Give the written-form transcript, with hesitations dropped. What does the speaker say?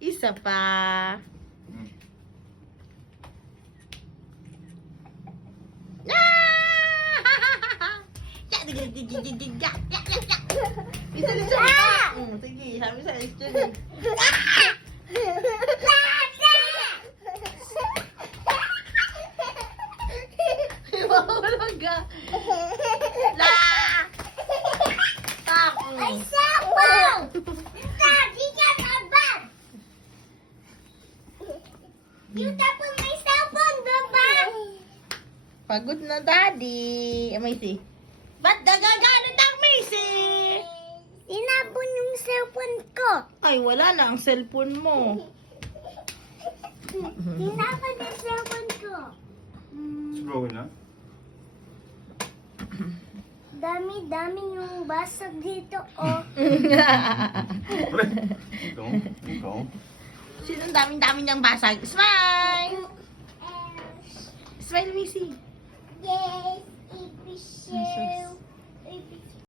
Isa pa. Isa din siya. Sige, sabi sa Esther. Mahulog ka. La! Tak! Ay, sabang! Daddy, yan ang bag! Yung tapon may sabon, baba! Pagod na, Daddy. Macy. Ba't nagagalit ang Macy? Sinabon yung cellphone ko. Ay, wala na ang cellphone mo. Sinabon yung cellphone ko. Scroll na. Dami-dami yung basag dito, oh. Ikaw. Sino ang daming-daming niyang basag? Smile! Smile, Macy.